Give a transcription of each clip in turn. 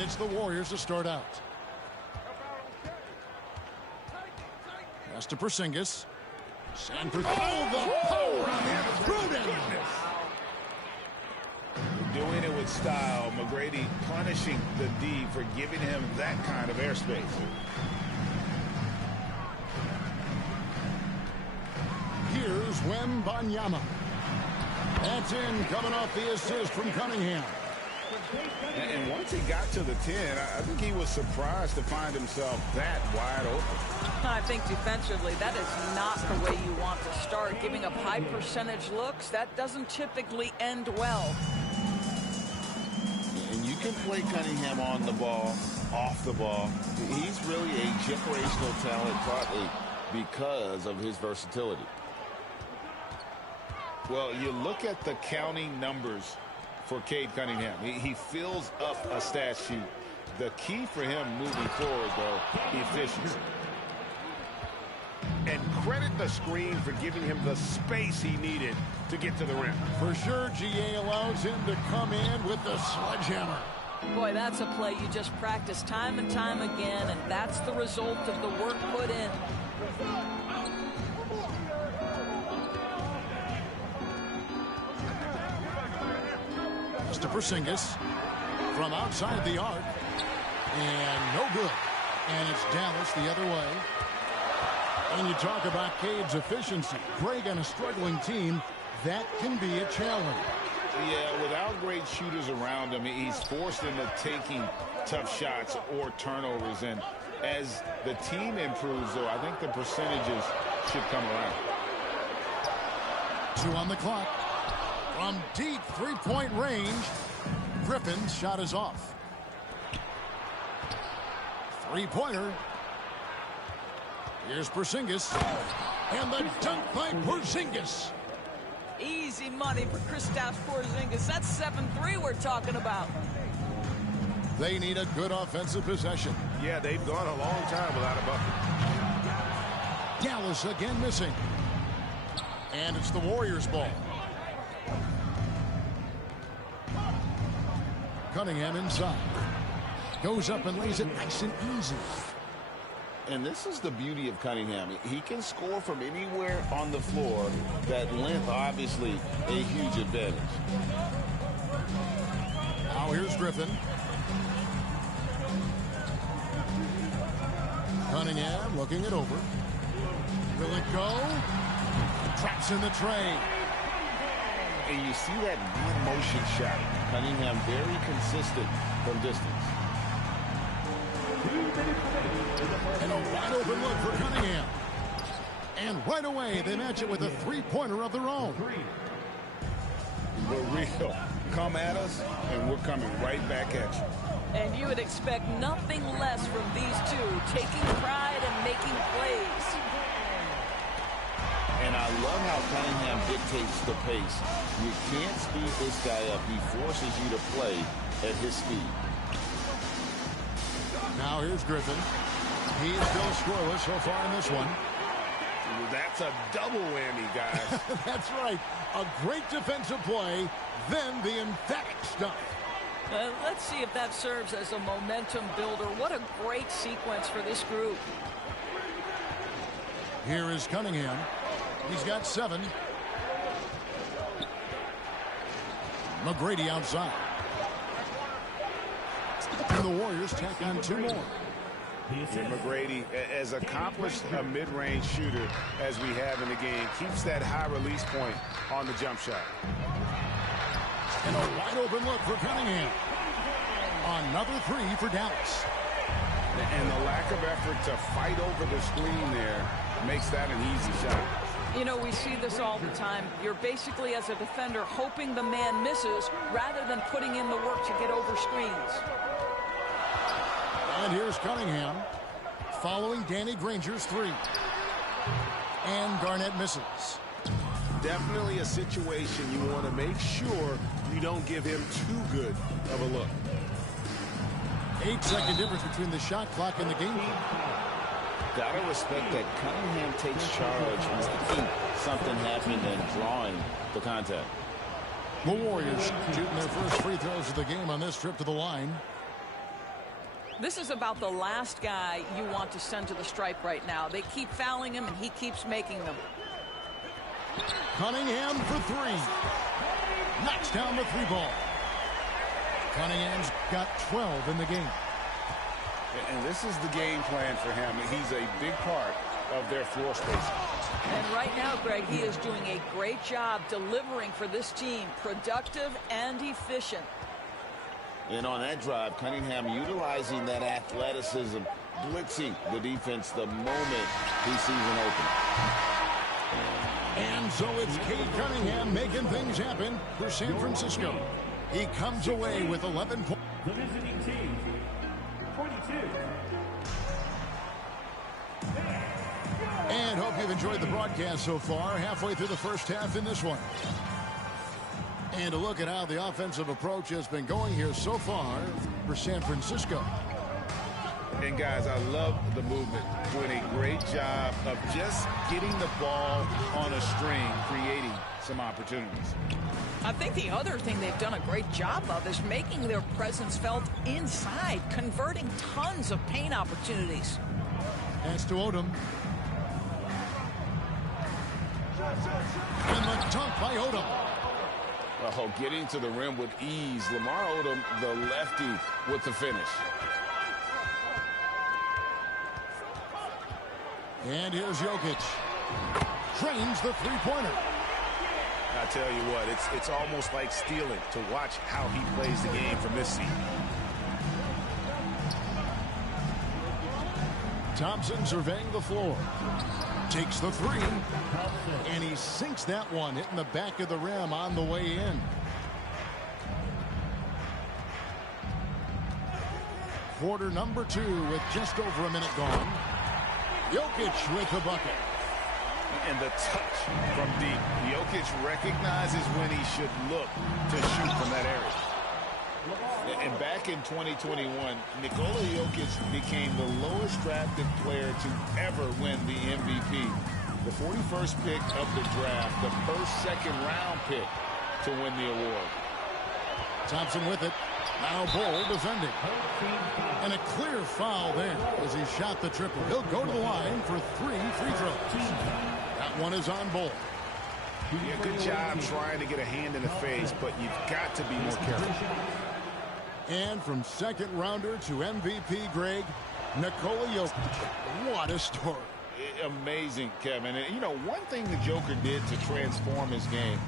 And it's the Warriors to start out. Pass to Porzingis. Sanford. Oh, the power on him. Prudent. Doing it with style. McGrady punishing the D for giving him that kind of airspace. Here's Wembanyama. That's in, coming off the assist from Cunningham. And once he got to the 10, I think he was surprised to find himself that wide open. I think defensively, that is not the way you want to start. Giving up high percentage looks, that doesn't typically end well. And you can play Cunningham on the ball, off the ball. He's really a generational talent, partly because of his versatility. Well, you look at the counting numbers for Cade Cunningham. He fills up a stat sheet. The key for him moving forward, though, efficiency. And credit the screen for giving him the space he needed to get to the rim. For sure, GA allows him to come in with the sledgehammer. Boy, that's a play you just practice time and time again, and that's the result of the work put in. To Porzingis from outside the arc, and no good. And it's Dallas the other way. And you talk about Cade's efficiency. Greg, on a struggling team, that can be a challenge. Yeah, without great shooters around him, he's forced into taking tough shots or turnovers. And as the team improves, though, I think the percentages should come around. 2 on the clock. From deep three-point range, Griffin's shot is off. Three-pointer. Here's Porzingis. And the dunk by Porzingis. Easy money for Kristaps Porzingis. That's 7-3 we're talking about. They need a good offensive possession. Yeah, they've gone a long time without a bucket. Dallas again missing. And it's the Warriors' ball. Cunningham inside. Goes up and lays it nice and easy. And this is the beauty of Cunningham. He can score from anywhere on the floor. That length, obviously, a huge advantage. Now here's Griffin. Cunningham looking it over. Will it go? Traps in the tray. And you see that one-motion shot. Cunningham very consistent from distance. And a wide-open look for Cunningham. And right away, they match it with a three-pointer of their own. We're real. Come at us, and we're coming right back at you. And you would expect nothing less from these two, taking pride and making plays. And I love how Cunningham dictates the pace. You can't speed this guy up. He forces you to play at his speed. Now here's Griffin. He is still scoreless so far in this one. That's a double whammy, guys. That's right. A great defensive play, then the emphatic stuff. Let's see if that serves as a momentum builder. What a great sequence for this group. Here is Cunningham. He's got 7. McGrady outside. And the Warriors tack on 2 more. And McGrady, as accomplished a mid-range shooter as we have in the game, keeps that high release point on the jump shot. And a wide-open look for Cunningham. Another 3 for Dallas. And the lack of effort to fight over the screen there makes that an easy shot. You know, we see this all the time. You're basically, as a defender, hoping the man misses rather than putting in the work to get over screens. And here's Cunningham following Danny Granger's 3. And Garnett misses. Definitely a situation you want to make sure you don't give him too good of a look. 8-second difference between the shot clock and the game clock. Gotta respect that Cunningham takes charge, making something happen and drawing the contact. The Warriors shooting their first free throws of the game on this trip to the line. This is about the last guy you want to send to the stripe right now. They keep fouling him, and he keeps making them. Cunningham for three. Knocks down the three ball. Cunningham's got 12 in the game. And this is the game plan for him. He's a big part of their floor spacing. And right now, Greg, he is doing a great job delivering for this team. Productive and efficient. And on that drive, Cunningham utilizing that athleticism, blitzing the defense the moment he sees an opening. And so it's Cade Cunningham making things happen for San Francisco. He comes away with 11 points. The visiting team, 22. And hope you've enjoyed the broadcast so far. Halfway through the first half in this one. And a look at how the offensive approach has been going here so far for San Francisco. And guys, I love the movement. Doing a great job of just getting the ball on a string, creating some opportunities. I think the other thing they've done a great job of is making their presence felt inside, converting tons of paint opportunities. Pass to Odom. And the dunk by Odom. Oh, getting to the rim with ease. Lamar Odom, the lefty, with the finish. And here's Jokic. Trains the three-pointer. I tell you what, it's almost like stealing to watch how he plays the game from this seat. Thompson surveying the floor. Takes the three. And he sinks that one, hitting the back of the rim on the way in. Quarter number 2 with just over a minute gone. Jokic with the bucket. And the touch from deep. Jokic recognizes when he should look to shoot from that area. And back in 2021, Nikola Jokic became the lowest drafted player to ever win the MVP. The 41st pick of the draft, the first second-round pick to win the award. Thompson with it. Now Bol defending. And a clear foul there as he shot the triple. He'll go to the line for 3 free throws. That one is on Bol. Yeah, good job trying to get a hand in the face, but you've got to be more careful. And from second rounder to MVP, Greg, Nikola Jokic. What a story. Amazing, Kevin. And, you know, one thing the Joker did to transform his game,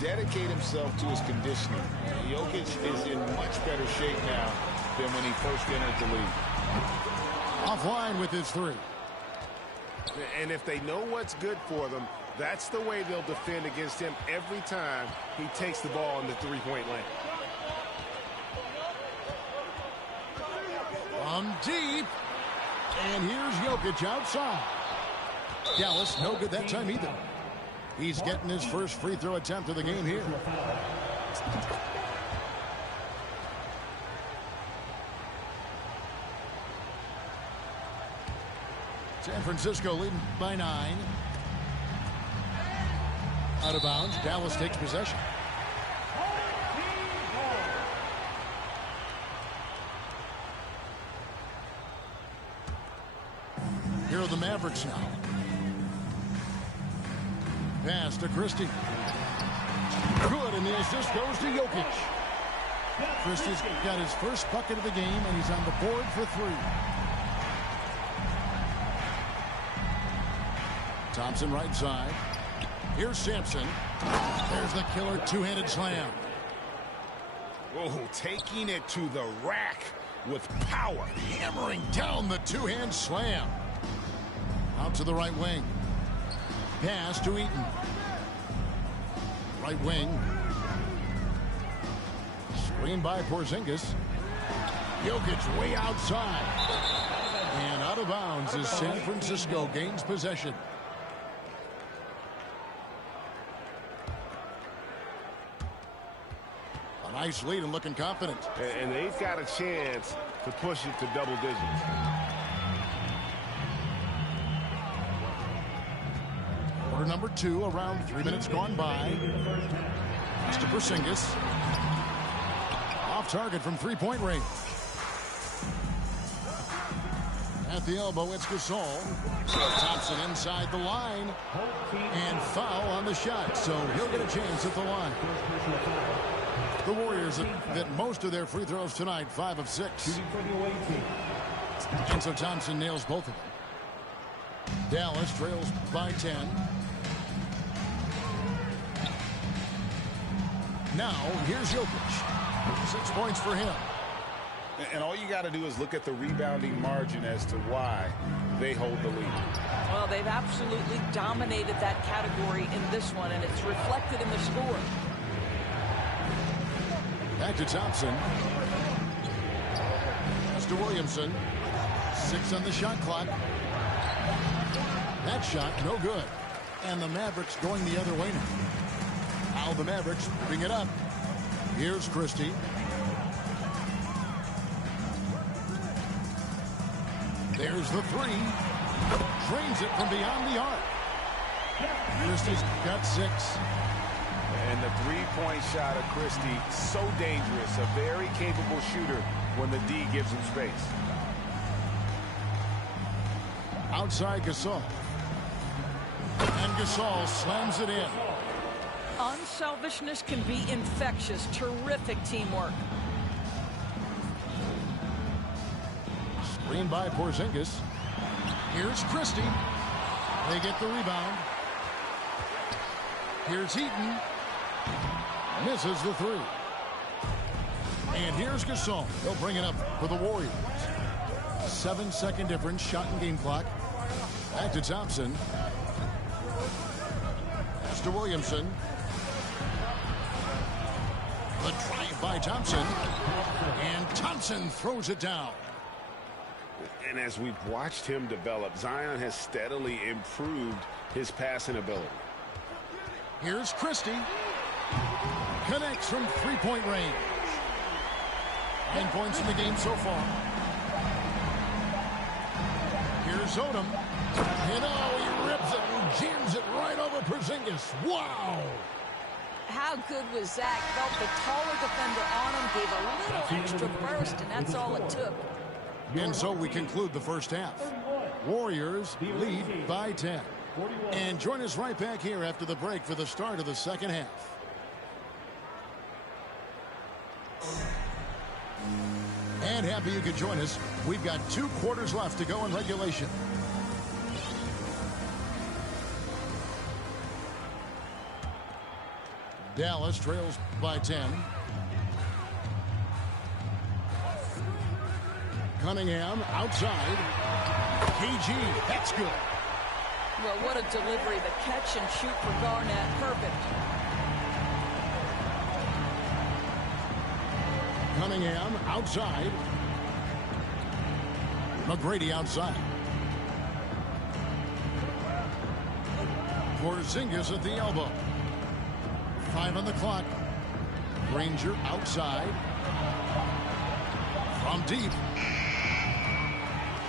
dedicate himself to his conditioning. Jokic is in much better shape now than when he first entered the league. Offline with his three. And if they know what's good for them, that's the way they'll defend against him every time he takes the ball in the three-point lane. From deep. And here's Jokic outside. Dallas, no good that time either. He's getting his first free throw attempt of the game here. San Francisco leading by 9. Out of bounds. Dallas takes possession. Here are the Mavericks now. Pass to Christie. Good, and the assist goes to Jokic. Christie's got his first bucket of the game, and he's on the board for 3. Thompson right side. Here's Sampson. There's the killer two-handed slam. Oh, taking it to the rack with power. Hammering down the two-hand slam. Out to the right wing. Pass to Eaton. Right wing. Screen by Porzingis. Jokic way outside. And out of bounds as San Francisco gains possession. A nice lead and looking confident. And they've got a chance to push it to double digits. Quarter number 2, around 3 minutes gone by. Pass to Porzingis. Off target from three-point range. At the elbow, it's Gasol. Thompson inside the line. And foul on the shot, so he'll get a chance at the line. The Warriors get most of their free throws tonight, 5 of 6. And so Thompson nails both of them. Dallas trails by 10. Now, here's Jokic. 6 points for him. And all you got to do is look at the rebounding margin as to why they hold the lead. Well, they've absolutely dominated that category in this one, and it's reflected in the score. Back to Thompson. Pass to Williamson. 6 on the shot clock. That shot, no good. And the Mavericks going the other way now. Now the Mavericks bring it up. Here's Christie. There's the 3. Drains it from beyond the arc. Christie's got 6. And the three-point shot of Christie, so dangerous. A very capable shooter when the D gives him space. Outside Gasol. And Gasol slams it in. Unselfishness can be infectious. Terrific teamwork. Screen by Porzingis. Here's Christie. They get the rebound. Here's Heaton. Misses the 3. And here's Gasol. They'll bring it up for the Warriors. 7-second difference. Shot and game clock. Back to Thompson. Pass to Williamson. The drive by Thompson. And Thompson throws it down. And as we've watched him develop, Zion has steadily improved his passing ability. Here's Christie. Connects from three-point range. 10 points in the game so far. Here's Odom. And oh, he rips it and jams it right over Porzingis. Wow! How good was that? Felt the taller defender on him, gave a little extra burst, and that's all it took. And so we conclude the first half. Warriors lead by 10. And join us right back here after the break for the start of the second half. And happy you could join us. We've got 2 quarters left to go in regulation. Dallas trails by 10. Cunningham outside. KG, that's good. Well, what a delivery. The catch and shoot for Garnett. Perfect. Cunningham outside. McGrady outside. Porzingis at the elbow. 5 on the clock. Granger outside. From deep.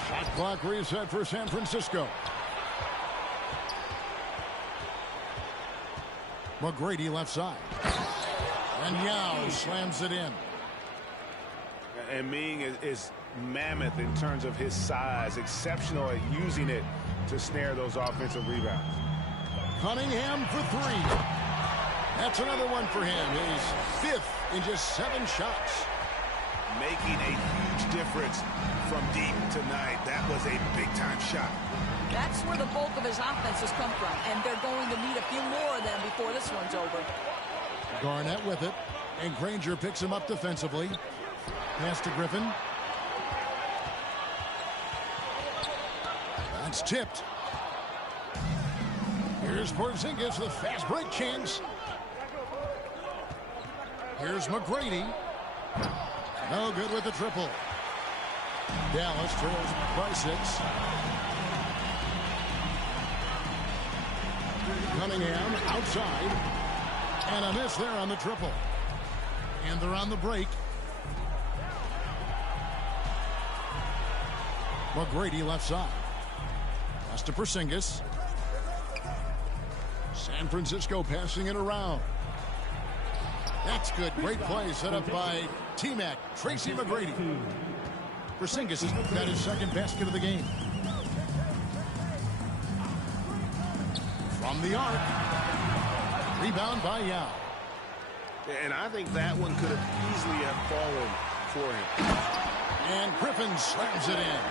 Shot clock reset for San Francisco. McGrady left side. And Yao slams it in. And Ming is mammoth in terms of his size, exceptional at using it to snare those offensive rebounds. Cunningham for 3. That's another one for him. His 5th in just 7 shots. Making a huge difference from deep tonight. That was a big-time shot. That's where the bulk of his offense has come from, and they're going to need a few more of them before this one's over. Garnett with it, and Granger picks him up defensively. Pass to Griffin. That's tipped. Here's Porzingis, the fast break chance. Here's McGrady. No good with the triple. Dallas trails by 6. Cunningham outside. And a miss there on the triple. And they're on the break. McGrady left side. Pass to Porzingis. San Francisco passing it around. That's good. Great play set up by T-Mac. Tracy McGrady. Porzingis has got his second basket of the game. From the arc. Rebound by Yao. And I think that one could have easily have fallen for him. And Griffin slams it in.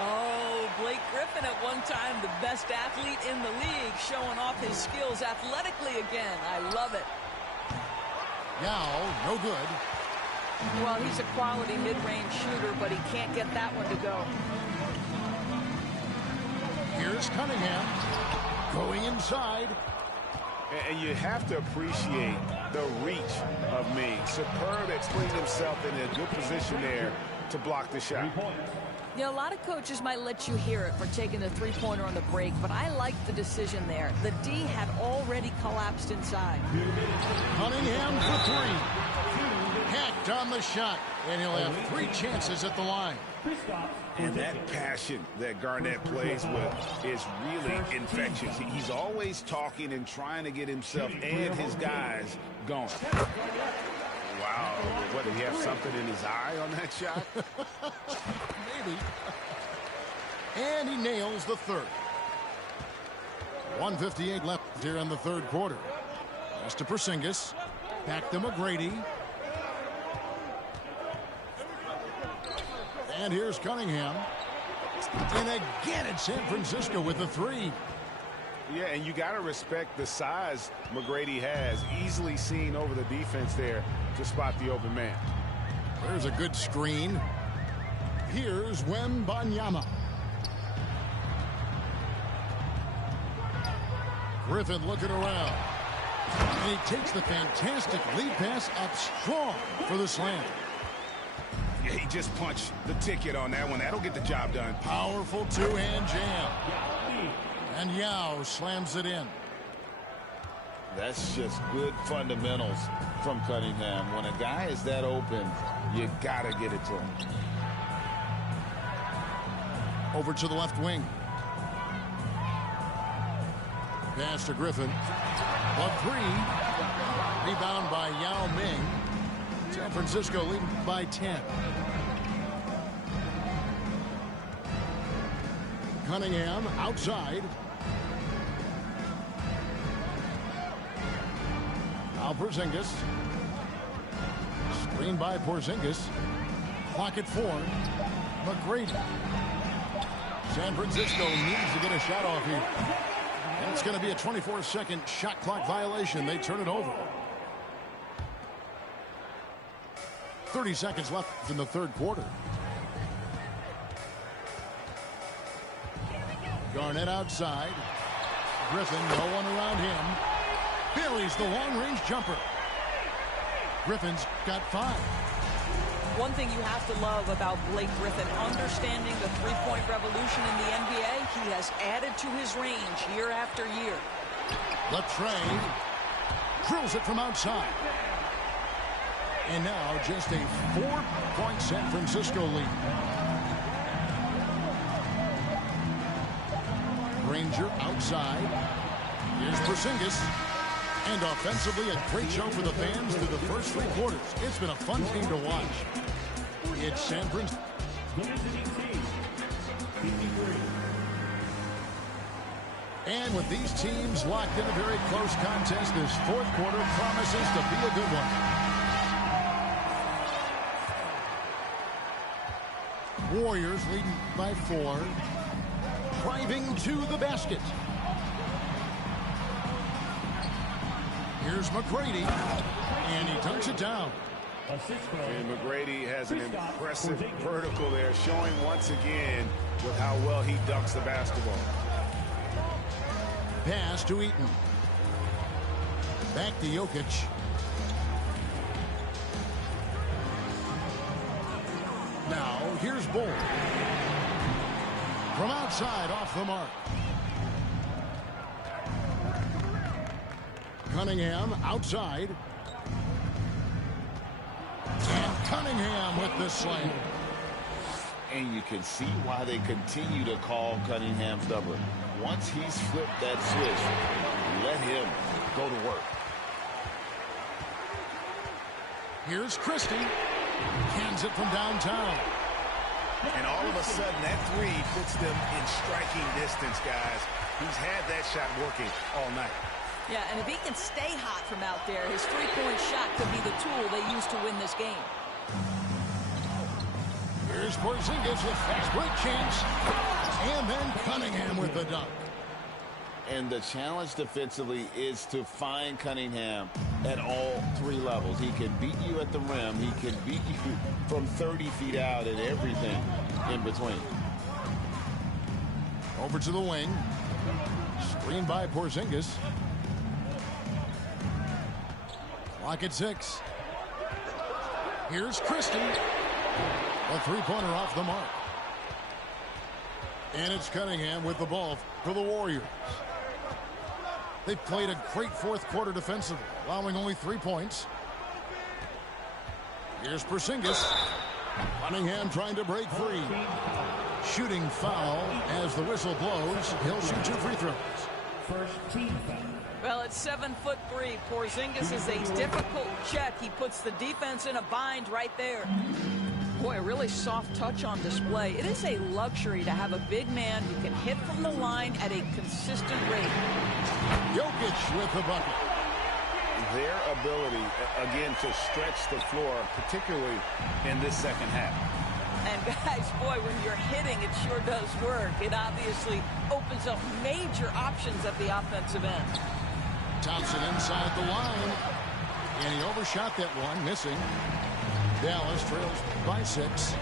Oh, Blake Griffin at one time the best athlete in the league, showing off his skills athletically again. I love it. Yao, no good. Well, he's a quality mid-range shooter, but he can't get that one to go. Here's Cunningham going inside. And you have to appreciate the reach of Ming. Superb at putting himself in a good position there to block the shot. You know, a lot of coaches might let you hear it for taking the three-pointer on the break, but I like the decision there. The D had already collapsed inside. Cunningham for three. Hacked on the shot, and he'll have 3 chances at the line. And that passion that Garnett plays with is really infectious. He's always talking and trying to get himself and his guys going. Wow. What, did he have something in his eye on that shot? Maybe. And he nails the third. 1:58 left here in the third quarter. Pass to Porzingis. Back to McGrady. And here's Cunningham. And again it's San Francisco with the 3. Yeah, and you got to respect the size McGrady has. Easily seen over the defense there to spot the open man. There's a good screen. Here's Wembanyama. Griffin looking around. And he takes the fantastic lead pass up strong for the slam. Yeah, he just punched the ticket on that one. That'll get the job done. Powerful two-hand jam. And Yao slams it in. That's just good fundamentals from Cunningham. When a guy is that open, you got to get it to him. Over to the left wing. Pass to Griffin. The 3. Rebound by Yao Ming. San Francisco leading by 10. Cunningham outside. Now Porzingis. Screen by Porzingis. Clock at 4. McGrady. San Francisco needs to get a shot off here. And it's going to be a 24-second shot clock violation. They turn it over. 30 seconds left in the third quarter. Garnett outside. Griffin, no one around him. Buries the long-range jumper. Griffin's got 5. One thing you have to love about Blake Griffin, understanding the three-point revolution in the NBA, he has added to his range year after year. The trade. Drills it from outside. And now just a 4-point San Francisco lead. Granger outside. Here's Porzingis. And offensively, a great show for the fans through the first 3 quarters. It's been a fun game to watch. It's San Francisco. And with these teams locked in a very close contest, this fourth quarter promises to be a good one. Warriors leading by 4. Driving to the basket. Here's McGrady, and he dunks it down. And McGrady has an impressive vertical there, showing once again with how well he dunks the basketball. Pass to Eaton. Back to Jokic. Now, here's Bull. From outside, off the mark. Cunningham outside. And Cunningham with the slam. And you can see why they continue to call Cunningham stubborn. Once he's flipped that switch, let him go to work. Here's Christie. Cans it from downtown. And all of a sudden, that three puts them in striking distance, guys. He's had that shot working all night. Yeah, and if he can stay hot from out there, his three-point shot could be the tool they use to win this game. Here's Porzingis with fast break chance. And then Cunningham with the dunk. And the challenge defensively is to find Cunningham at all three levels. He can beat you at the rim. He can beat you from 30 feet out and everything in between. Over to the wing. Screen by Porzingis. Clock at 6. Here's Christie. A three-pointer off the mark. And it's Cunningham with the ball for the Warriors. They've played a great fourth quarter defensively, allowing only 3 points. Here's Porzingis. Cunningham trying to break free. Shooting foul as the whistle blows. He'll shoot 2 free throws. First team foul. Well, it's 7'3". Porzingis is a difficult check. He puts the defense in a bind right there. Boy, a really soft touch on display. It is a luxury to have a big man who can hit from the line at a consistent rate. Jokic with the bucket. Their ability, again, to stretch the floor, particularly in this second half. And guys, boy, when you're hitting, it sure does work. It obviously opens up major options at the offensive end. Thompson inside the line. And he overshot that one, missing. Dallas trails by 6.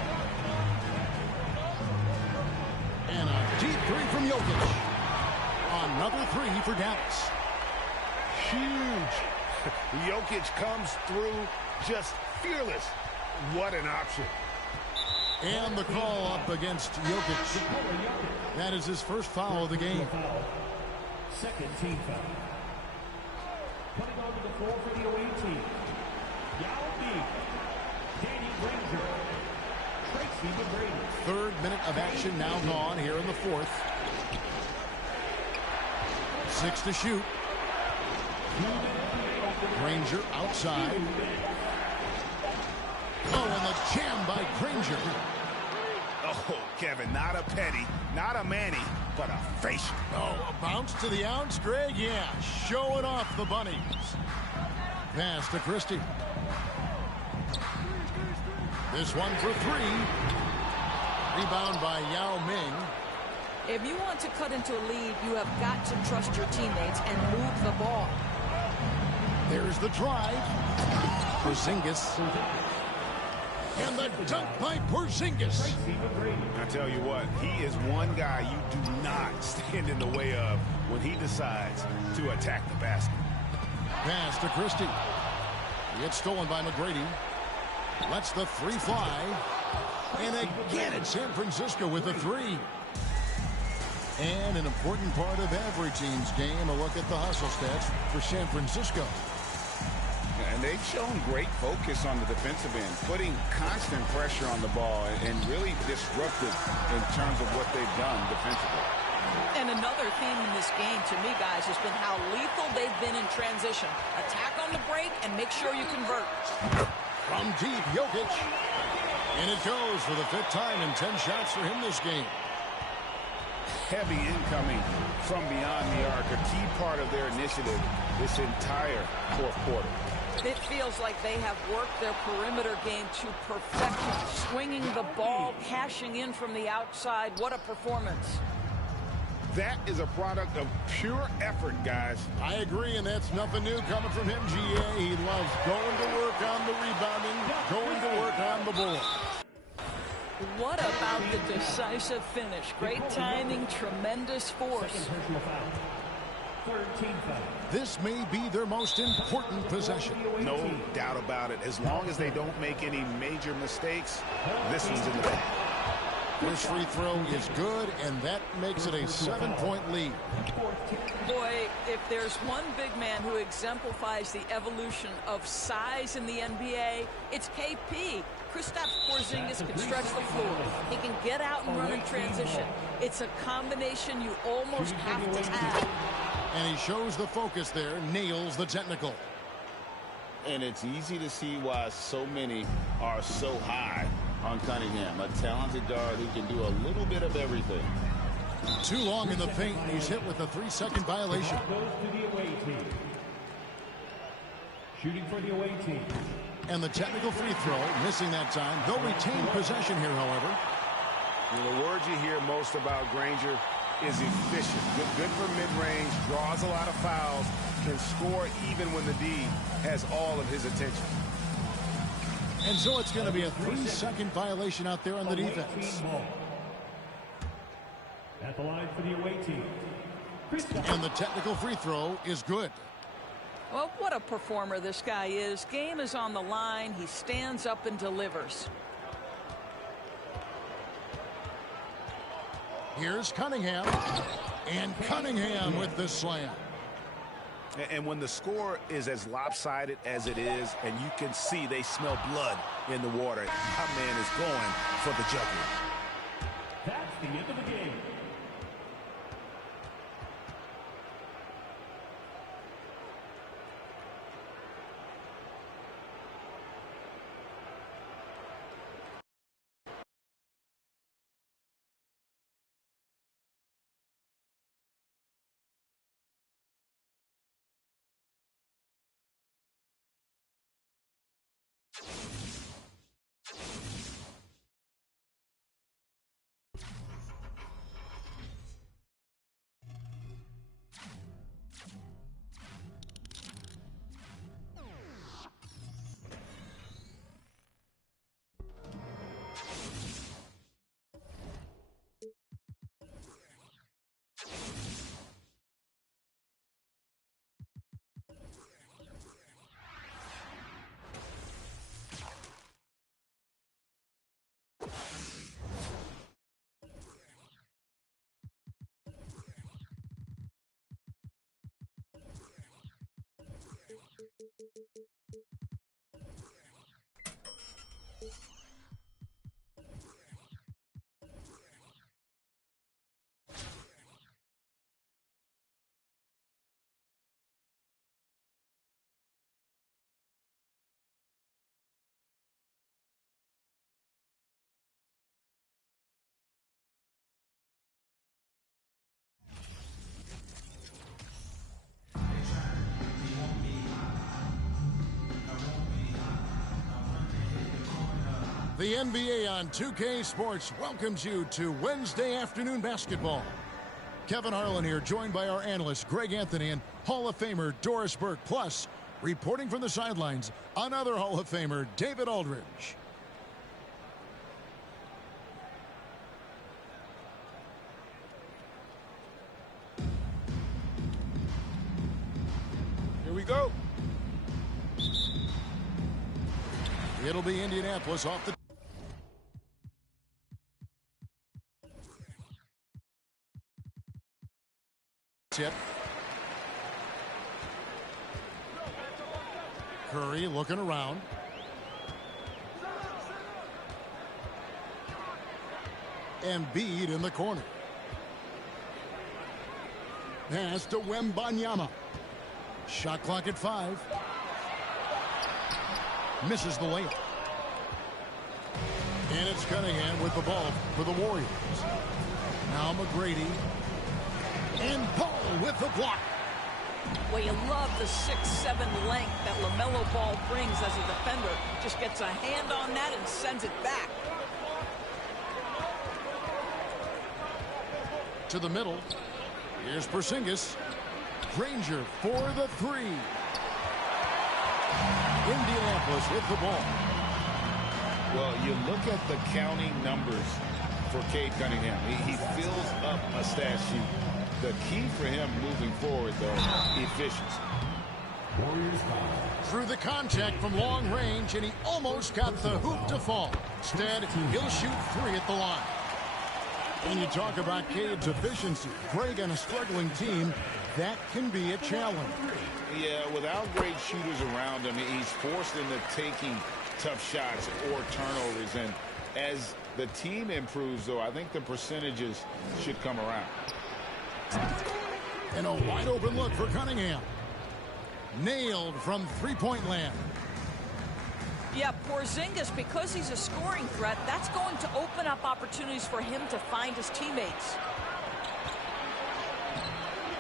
And a deep three from Jokic. Another 3 for Dallas. Huge. Jokic comes through just fearless. What an option. And the call up against Jokic. That is his first foul of the game. Second team foul. Coming onto the floor for the away team. Yao Ming, Danny Granger, Tracy McGrady. 3rd minute of action now gone here in the 4th. 6 to shoot. Granger outside. Oh, and the jam by Granger. Oh, Kevin, not a Petty, not a Manny, but a facial. Oh, a bounce to the ounce, Greg. Yeah, showing off the bunnies. Pass to Christie. This one for 3. Rebound by Yao Ming. If you want to cut into a lead, you have got to trust your teammates and move the ball. There's the drive. Porzingis. And the dunk by Porzingis. I tell you what, he is one guy you do not stand in the way of when he decides to attack the basket. Pass to Christie. It's stolen by McGrady. Lets the 3 fly. And again, it's San Francisco with a 3. And an important part of every team's game, a look at the hustle stats for San Francisco. And they've shown great focus on the defensive end, putting constant pressure on the ball and really disruptive in terms of what they've done defensively. And another theme in this game, to me, guys, has been how lethal they've been in transition. Attack on the break and make sure you convert. From deep, Jokic. And it goes for the 5th time in 10 shots for him this game. Heavy incoming from beyond the arc, a key part of their initiative this entire fourth quarter. It feels like they have worked their perimeter game to perfection. Swinging the ball, cashing in from the outside. What a performance. That is a product of pure effort, guys. I agree, and that's nothing new coming from him, GA. He loves going to work on the rebounding, going to work on the board. What about the decisive finish? Great timing, tremendous force. This may be their most important possession. No doubt about it. As long as they don't make any major mistakes, this one's in the bag. First free throw is good, and that makes it a 7-point lead. Boy, if there's one big man who exemplifies the evolution of size in the NBA, it's KP. Kristaps Porzingis can stretch the floor. He can get out and run in transition. It's a combination you almost have to have. And he shows the focus there, nails the technical. And it's easy to see why so many are so high on Cunningham, a talented guard who can do a little bit of everything. Too long in the paint. He's hit with a 3-second violation. Goes to the away team. Shooting for the away team. And the technical free throw, missing that time. They'll retain possession here, however. The word you hear most about Granger is efficient. Good for mid-range, draws a lot of fouls, can score even when the D has all of his attention. And so it's going to be a 3-second violation out there on the defense. At the line for the away team. And the technical free throw is good. Well, what a performer this guy is. Game is on the line. He stands up and delivers. Here's Cunningham. And Cunningham with the slam. And when the score is as lopsided as it is, and you can see they smell blood in the water, our man is going for the jugular. That's the end of the game. The NBA on 2K Sports welcomes you to Wednesday afternoon basketball. Kevin Harlan here, joined by our analysts Greg Anthony and Hall of Famer Doris Burke. Plus, reporting from the sidelines, another Hall of Famer, David Aldridge. Here we go. It'll be Indianapolis off the tip. Curry looking around. Embiid in the corner. Pass to Wembanyama. Shot clock at 5. Misses the layup. And it's Cunningham with the ball for the Warriors. Now McGrady. And Paul with the block. Well, you love the 6'7" length that LaMelo Ball brings as a defender. Just gets a hand on that and sends it back. To the middle. Here's Porzingis. Granger for the 3. Indianapolis with the ball. Well, you look at the counting numbers for Cade Cunningham. He fills up a stat sheet. The key for him moving forward, though, efficiency. Through the contact from long range, and he almost got the hoop to fall. Instead, he'll shoot 3 at the line. When you talk about Cade's efficiency, Greg, on a struggling team, that can be a challenge. Yeah, without great shooters around him, he's forced into taking tough shots or turnovers. And as the team improves, though, I think the percentages should come around. And a wide open look for Cunningham. Nailed from three-point land. Yeah, Porzingis, because he's a scoring threat, that's going to open up opportunities for him to find his teammates.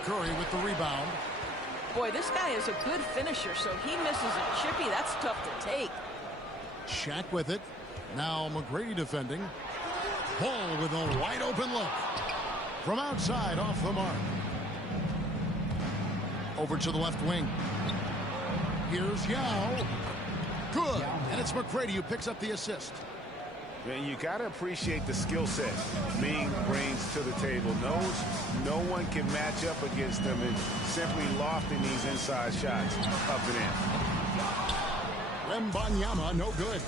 Curry with the rebound. Boy, this guy is a good finisher, so he misses a chippy. That's tough to take. Shaq with it. Now McGrady defending. Ball with a wide open look. From outside, off the mark. Over to the left wing. Here's Yao. Good. And it's McGrady who picks up the assist. And you got to appreciate the skill set Ming brings to the table. Knows no one can match up against him and simply lofting these inside shots up and in. Wembanyama, no good.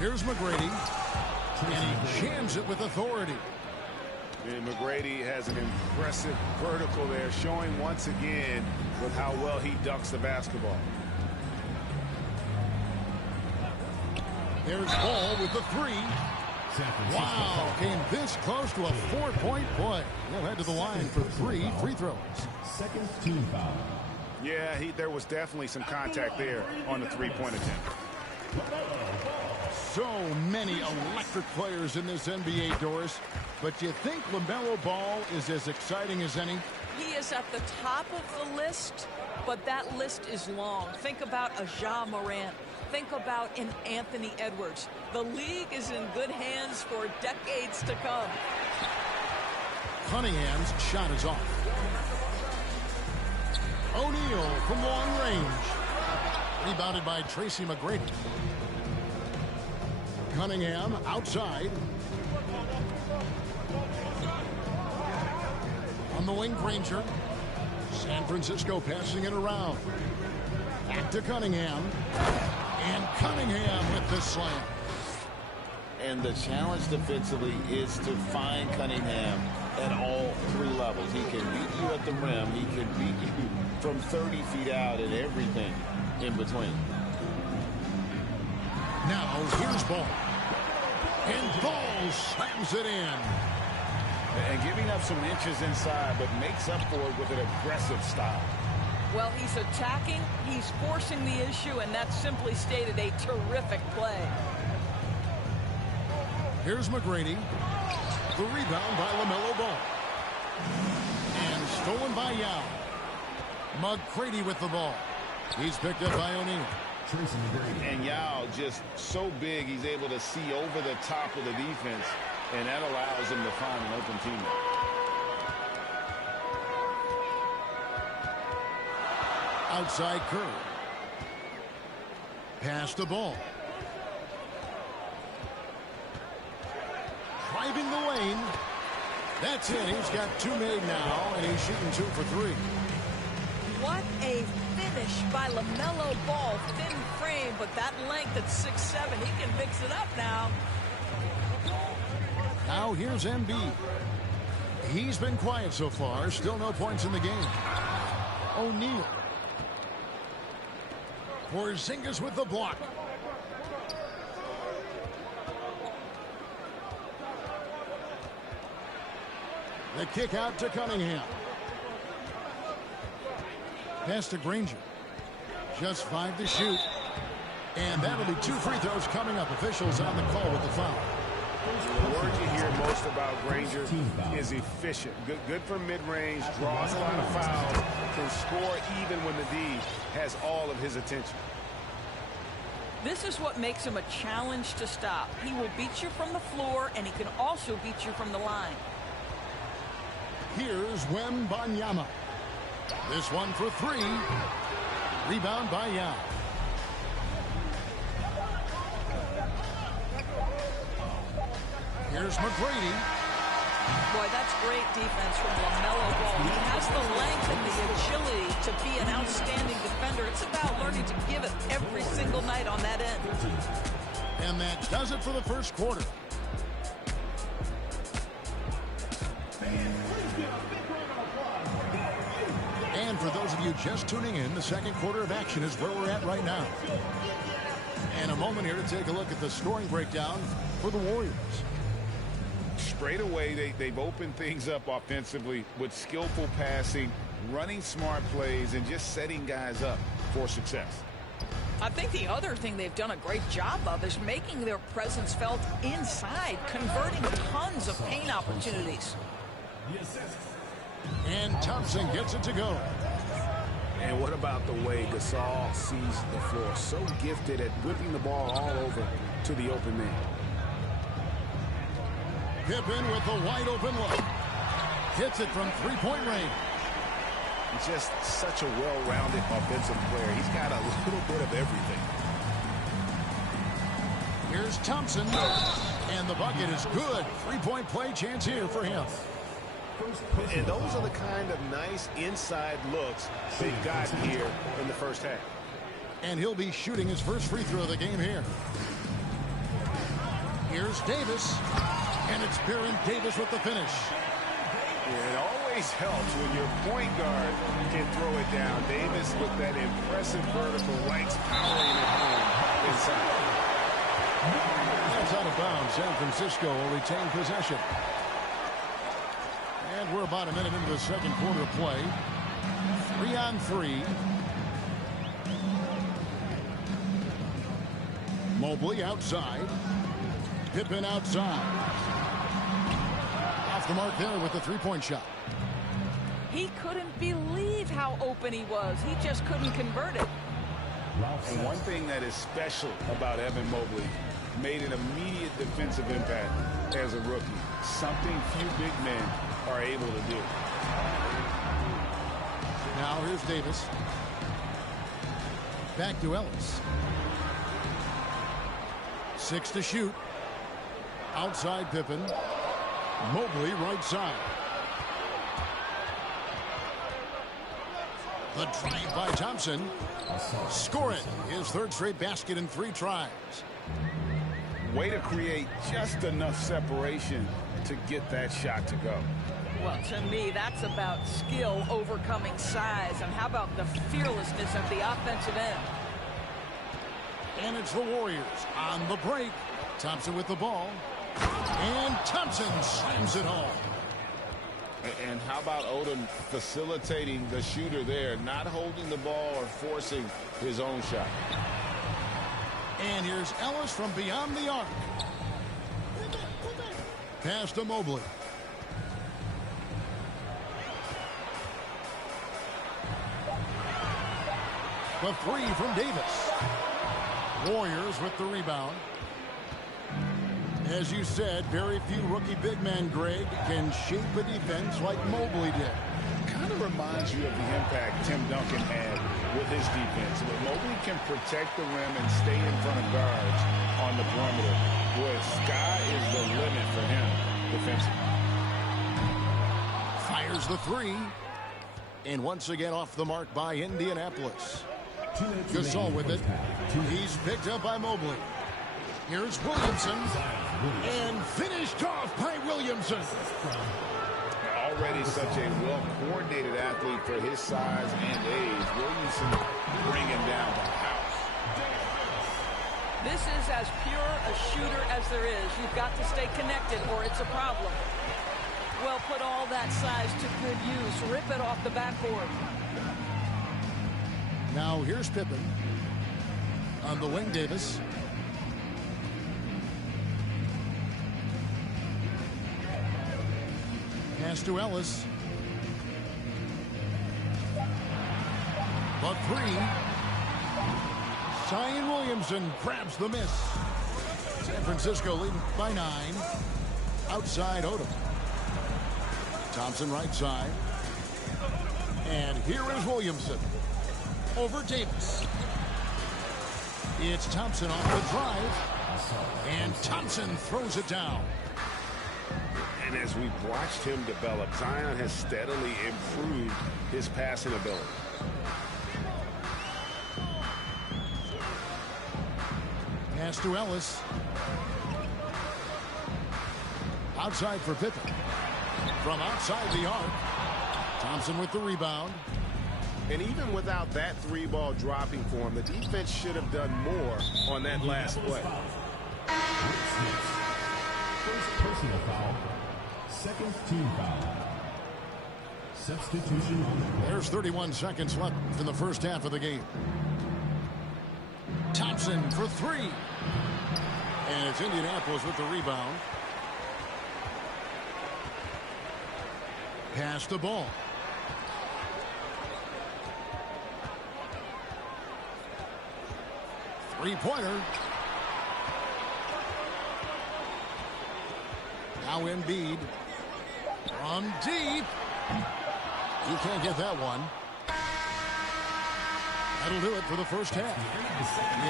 Here's McGrady. And he jams it with authority. And McGrady has an impressive vertical there, showing once again with how well he dunks the basketball. There's Ball with the three. Wow, came this close to a 4-point play. He'll head to the line for 3 free throws. Second team foul. Yeah, there was definitely some contact there on the three-point attempt. So many electric players in this NBA, Doris. But do you think LaMelo Ball is as exciting as any? He is at the top of the list, but that list is long. Think about a Ja Morant. Think about an Anthony Edwards. The league is in good hands for decades to come. Cunningham's shot is off. O'Neal from long range. Rebounded by Tracy McGrady. Cunningham outside. On the wing, Granger. San Francisco passing it around. Back to Cunningham. And Cunningham with the slam. And the challenge defensively is to find Cunningham at all 3 levels. He can beat you at the rim. He can beat you from 30 feet out and everything in between. Now here's Ball. And Ball slams it in. And giving up some inches inside, but makes up for it with an aggressive style. Well, he's attacking, he's forcing the issue, and that's simply stated a terrific play. Here's McGrady. The rebound by LaMelo Ball. And stolen by Yao. McGrady with the ball. He's picked up by O'Neal. And Yao just so big, he's able to see over the top of the defense, and that allows him to find an open teammate. Outside Curry. Pass the ball. Driving the lane. That's it. He's got 2 made now, and he's shooting 2 for 3. What a finish by LaMelo Ball. Thin frame, but that length at 6'7", he can mix it up now. Now here's Embiid. He's been quiet so far. Still no points in the game. O'Neal. Porzingis with the block. The kick out to Cunningham. Pass to Granger. Just 5 to shoot. And that'll be 2 free throws coming up. Officials on the call with the foul. The word you hear most about Granger is efficient. Good from mid-range, draws a lot of fouls, can score even when the D has all of his attention. This is what makes him a challenge to stop. He will beat you from the floor, and he can also beat you from the line. Here's Wembanyama. This one for 3. Rebound by Yao. Here's McGrady. Boy, that's great defense from LaMelo Ball. He has the length and the agility to be an outstanding defender. It's about learning to give it every single night on that end. And that does it for the first quarter. And for those of you just tuning in, the second quarter of action is where we're at right now. And a moment here to take a look at the scoring breakdown for the Warriors. Straight away, they've opened things up offensively with skillful passing, running smart plays and just setting guys up for success. I think the other thing they've done a great job of is making their presence felt inside, converting tons of paint opportunities. And Thompson gets it to go. And what about the way Gasol sees the floor? So gifted at whipping the ball all over to the open man. Pippen with the wide open look. Hits it from three-point range. Just such a well-rounded offensive player. He's got a little bit of everything. Here's Thompson. And the bucket is good. Three-point play chance here for him. And those are the kind of nice inside looks they've got here in the first half. And he'll be shooting his first free throw of the game here. Here's Davis. And it's Baron Davis with the finish. It always helps when your point guard can throw it down. Davis with that impressive vertical likes powering it home inside. That's out of bounds. San Francisco will retain possession. And we're about a minute into the second quarter of play. 3-on-3. Mobley outside. Pippen outside. Off the mark there with the three-point shot. He couldn't believe how open he was. He just couldn't convert it. And one thing that is special about Evan Mobley, made an immediate defensive impact as a rookie. Something few big men are able to do. Now here's Davis. Back to Ellis. 6 to shoot. Outside Pippen. Mobley right side. The drive by Thompson. Score it. His third straight basket in 3 tries. Way to create just enough separation to get that shot to go. Well, to me, that's about skill overcoming size. And how about the fearlessness of the offensive end? And it's the Warriors on the break. Thompson with the ball. And Thompson slams it home. And how about Odom facilitating the shooter there, not holding the ball or forcing his own shot. And here's Ellis from beyond the arc. Pass to Mobley. The three from Davis. Warriors with the rebound. As you said, very few rookie big men, Greg, can shape a defense like Mobley did. Kind of reminds you of the impact Tim Duncan had with his defense. But Mobley can protect the rim and stay in front of guards on the perimeter. Boy, sky is the limit for him defensively. Fires the three. And once again off the mark by Indianapolis. Gasol with it. He's picked up by Mobley. Here's Williamson. And finished off by Williamson. Already such a well-coordinated athlete for his size and age. Williamson bringing down the house. This is as pure a shooter as there is. You've got to stay connected or it's a problem. Well, put all that size to good use. Rip it off the backboard. Now here's Pippen. On the wing, Davis. Pass to Ellis. The three. Zion Williamson grabs the miss. San Francisco leading by 9. Outside Odom. Thompson right side. And here is Williamson. Over Davis. It's Thompson off the drive. And Thompson throws it down. And as we've watched him develop, Zion has steadily improved his passing ability. Pass to Ellis. Outside for Pippen. From outside the arc. Thompson with the rebound. And even without that three-ball dropping for him, the defense should have done more on that last play. First personal foul. Second team foul. Substitution on the court. There's 31 seconds left in the first half of the game. Thompson for three. And it's Indianapolis with the rebound. Pass the ball. Three-pointer. Now Embiid. From deep. You can't get that one. That'll do it for the first half.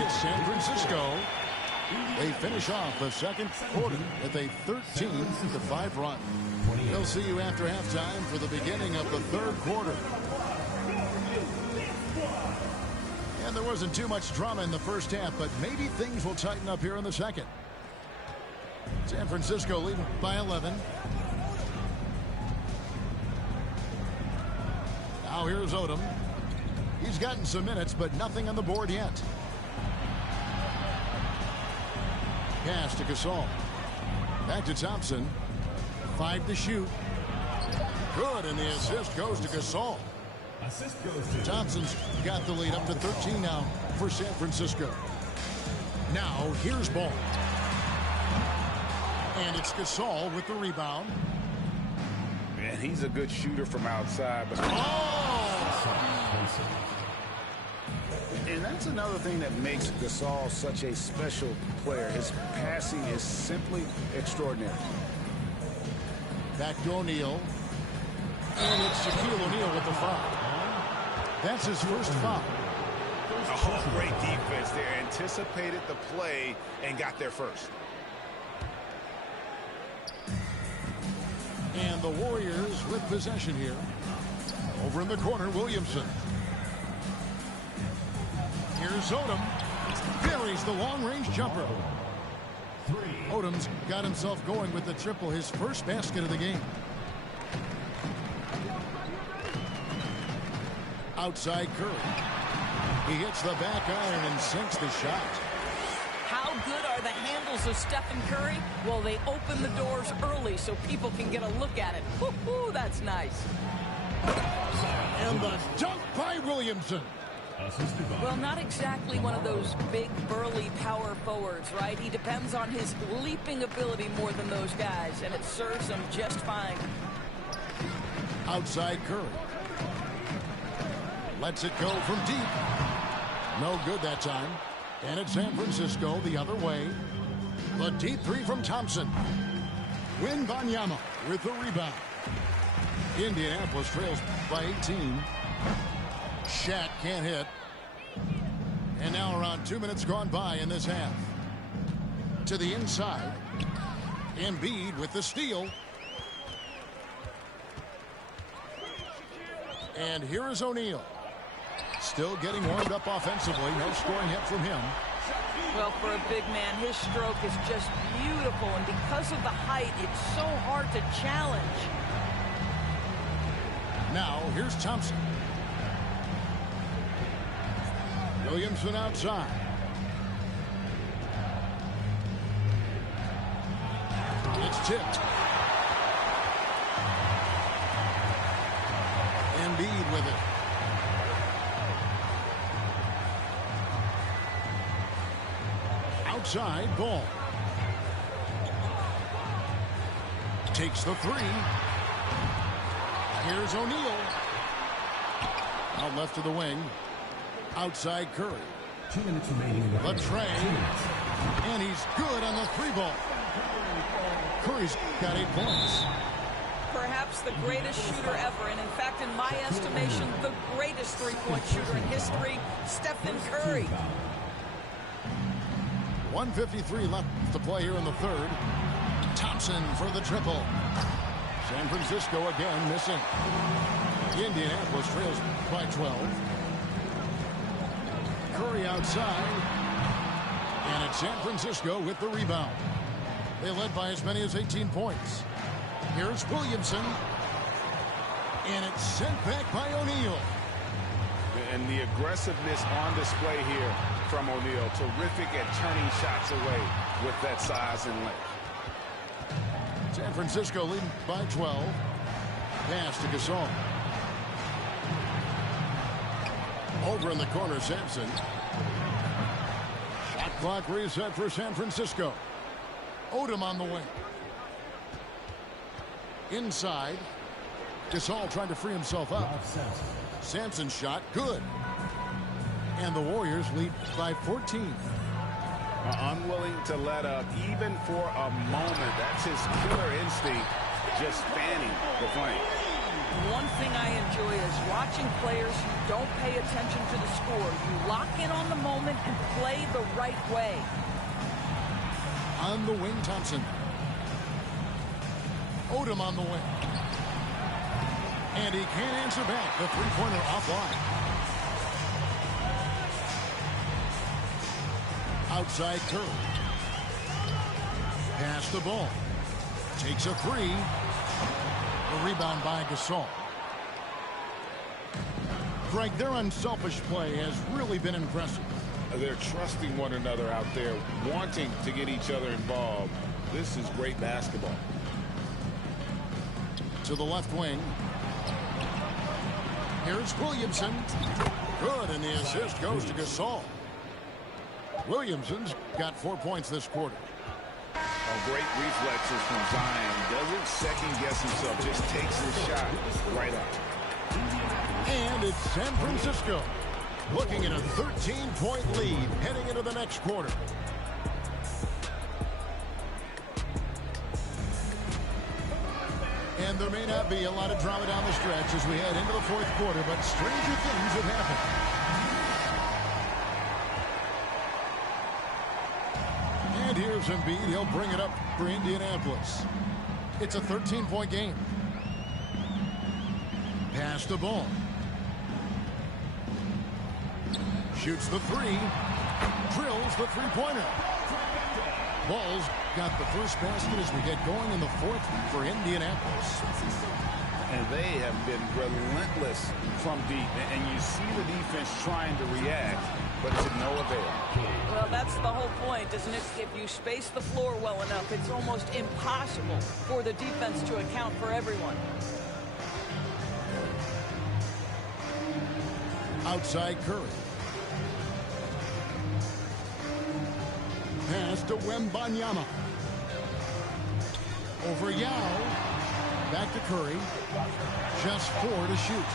It's San Francisco. They finish off the second quarter with a 13-5 run. We'll see you after halftime for the beginning of the third quarter. And there wasn't too much drama in the first half, but maybe things will tighten up here in the second. San Francisco leading by 11. Now here's Odom. He's gotten some minutes, but nothing on the board yet. Pass to Gasol. Back to Thompson. 5 to shoot. Good, and the assist goes to Gasol. Assist goes to Thompson's got the lead up to 13 now for San Francisco. Now here's Ball. And it's Gasol with the rebound. Man, he's a good shooter from outside. But And that's another thing that makes Gasol such a special player. His passing is simply extraordinary. Back to O'Neal. And it's Shaquille O'Neal with the foul. That's his first foul. Oh, great defense there. Anticipated the play and got there first. And the Warriors with possession here. Over in the corner, Williamson. Here's Odom. Buries the long-range jumper. Odom's got himself going with the triple, his first basket of the game. Outside Curry. He hits the back iron and sinks the shot. How good are the handles of Stephen Curry? Well, they open the doors early so people can get a look at it. Woo-hoo, that's nice. And the dunk by Williamson. Well, not exactly one of those big, burly power forwards, right? He depends on his leaping ability more than those guys, and it serves him just fine. Outside Curry. Lets it go from deep. No good that time. And it's San Francisco the other way. The deep three from Thompson. Wembanyama with the rebound. Indianapolis trails by 18. Shaq can't hit. And now around 2 minutes gone by in this half. To the inside. Embiid with the steal. And here is O'Neal. Still getting warmed up offensively. No scoring yet from him. Well, for a big man, his stroke is just beautiful. And because of the height, it's so hard to challenge. Now, here's Thompson. Williamson outside. It's tipped. Embiid with it. Outside Ball. Takes the three. Here's O'Neal. Out left to the wing. Outside Curry. 2 minutes remaining in the The tray. And he's good on the three ball. Curry's got 8 points. Perhaps the greatest shooter ever, and in fact, in my estimation, the greatest three-point shooter in history, Stephen Curry. 1:53 left to play here in the third. Thompson for the triple. San Francisco again missing. Indianapolis trails by 12. Curry outside. And it's San Francisco with the rebound. They led by as many as 18 points. Here's Williamson. And it's sent back by O'Neal. And the aggressiveness on display here from O'Neal. Terrific at turning shots away with that size and length. San Francisco leading by 12. Pass to Gasol. Over in the corner, Sampson. Shot clock reset for San Francisco. Odom on the wing. Inside. Gasol trying to free himself up. Sampson's shot, good. And the Warriors lead by 14. Unwilling to let up even for a moment. That's his killer instinct, just fanning the flame. One thing I enjoy is watching players who don't pay attention to the score. You lock in on the moment and play the right way. On the wing, Thompson. Odom on the wing. And he can't answer back. The three-pointer offline. Outside Curry. Pass the ball. Takes a three. A rebound by Gasol. Greg, their unselfish play has really been impressive. They're trusting one another out there, wanting to get each other involved. This is great basketball. To the left wing. Here's Williamson. Good, and the assist goes to Gasol. Williamson's got 4 points this quarter. Oh, great reflexes from Zion. Doesn't second-guess himself, just takes his shot right up. And it's San Francisco looking at a 13-point lead heading into the next quarter. And there may not be a lot of drama down the stretch as we head into the fourth quarter, but stranger things have happened. And here's Embiid. He'll bring it up for Indianapolis. It's a 13-point game. Pass the ball. Shoots the three. Drills the three-pointer. Ball's got the first basket as we get going in the fourth for Indianapolis. And they have been relentless from deep. And you see the defense trying to react, but to no avail. Well, that's the whole point, isn't it? If you space the floor well enough, it's almost impossible for the defense to account for everyone. Outside Curry. Pass to Wembanyama. Over Yao. Back to Curry. Just 4 to shoot.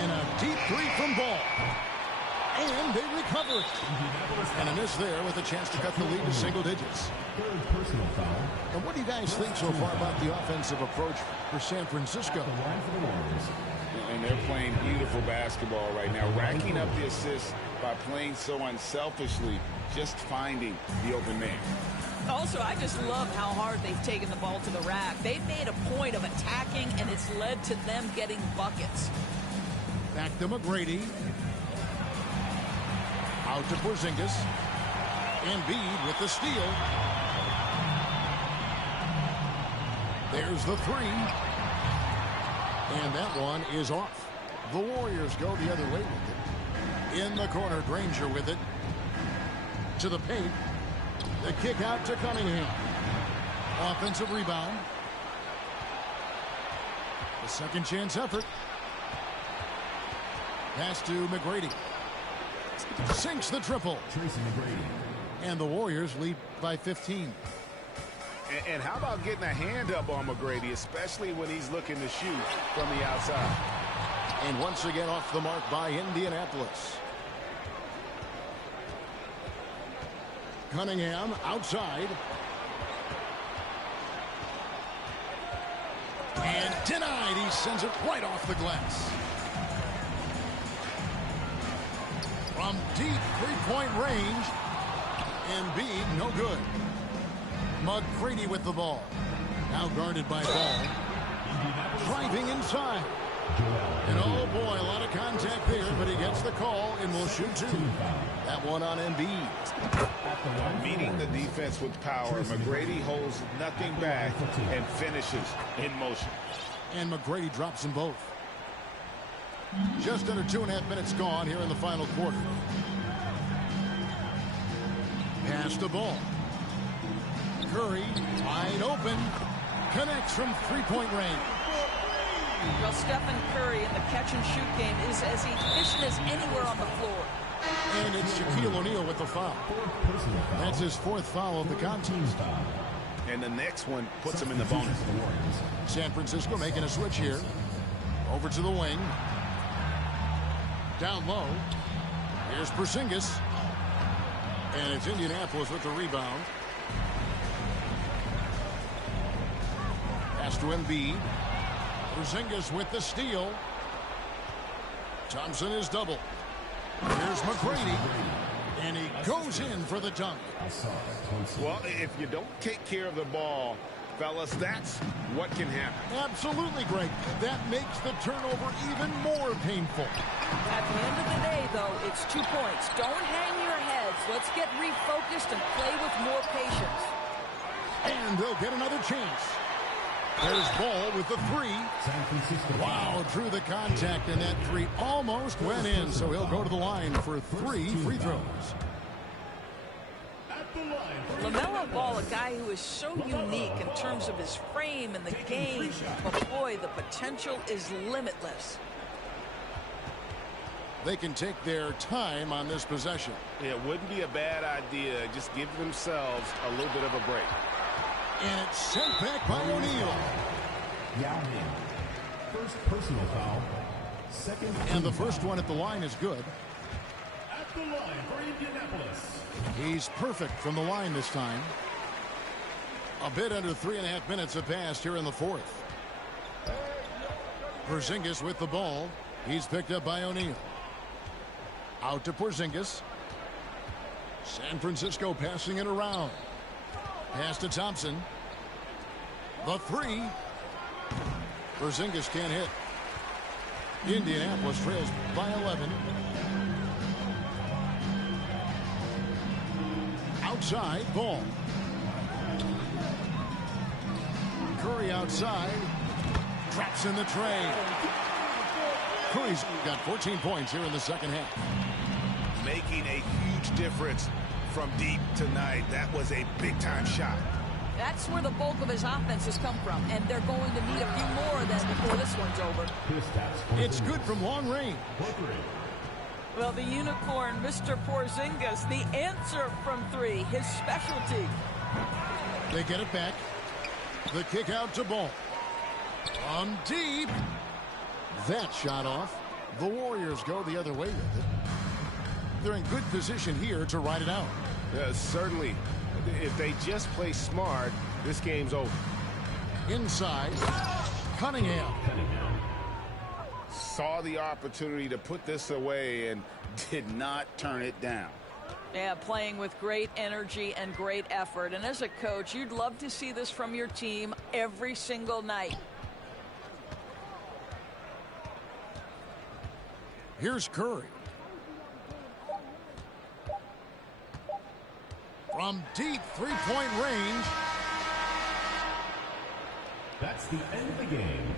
And a deep three from Ball. And they recover it. And a miss there with a chance to cut the lead to single digits. And what do you guys think so far about the offensive approach for San Francisco? And they're playing beautiful basketball right now, racking up the assists by playing so unselfishly, just finding the open man. Also, I just love how hard they've taken the ball to the rack. They've made a point of attacking, and it's led to them getting buckets. Back to McGrady. Out to Porzingis. Embiid with the steal. There's the three. And that one is off. The Warriors go the other way with it. In the corner, Granger with it. To the paint. The kick out to Cunningham. Offensive rebound. The second chance effort. Pass to McGrady. Sinks the triple. And the Warriors lead by 15. And how about getting a hand up on McGrady, especially when he's looking to shoot from the outside. And once again off the mark by Indianapolis. Cunningham outside. And denied. He sends it right off the glass. From deep three-point range. Embiid, no good. McGrady with the ball. Now guarded by Ball. Driving inside. And oh boy, a lot of contact there, but he gets the call and will shoot two. That one on Embiid. Meeting the defense with power, McGrady holds nothing back and finishes in motion. And McGrady drops them both. Just under 2.5 minutes gone here in the final quarter. Pass the ball. Curry, wide open, connects from three-point range. Well, Stephen Curry in the catch-and-shoot game is as efficient as anywhere on the floor. And it's Shaquille O'Neal with the foul. That's his 4th foul of the contest. And the next one puts him in the bonus. San Francisco making a switch here. Over to the wing. Down low. Here's Porzingis. And it's Indianapolis with the rebound. Pass to Embiid. Porzingis with the steal. Thompson is double. Here's McGrady. And he goes in for the dunk. Well, if you don't take care of the ball, fellas, that's what can happen. Absolutely, Greg. That makes the turnover even more painful. At the end of the day, though, it's 2 points. Don't hang your heads. Let's get refocused and play with more patience. And they'll get another chance. There's Ball with the 3. Wow, through the contact, and that 3 almost went in, so he'll go to the line for 3 free throws. LaMelo Ball, a guy who is so unique in terms of his frame and the game, but boy, the potential is limitless. They can take their time on this possession. It wouldn't be a bad idea. Just give themselves a little bit of a break. And it's sent back by O'Neal. Yao Ming. First personal foul. Second. And the first one at the line is good. At the line for Indianapolis. He's perfect from the line this time. A bit under 3.5 minutes have passed here in the 4th. Porzingis with the ball. He's picked up by O'Neal. Out to Porzingis. San Francisco passing it around. Pass to Thompson. The 3. Porzingis can't hit. Indianapolis trails by 11. Outside, Ball. Curry outside. Drops in the tray. Curry's got 14 points here in the second half. Making a huge difference from deep tonight. That was a big-time shot. That's where the bulk of his offense has come from, and they're going to need a few more of them before this one's over. It's good from long range. Well, the unicorn, Mr. Porzingis, the answer from 3, his specialty. They get it back. The kick out to Ball. From deep. That shot off. The Warriors go the other way with it. They're in good position here to ride it out. Certainly. If they just play smart, this game's over. Inside, Cunningham. Saw the opportunity to put this away and did not turn it down. Yeah, playing with great energy and great effort. And as a coach, you'd love to see this from your team every single night. Here's Curry. From deep three-point range. That's the end of the game.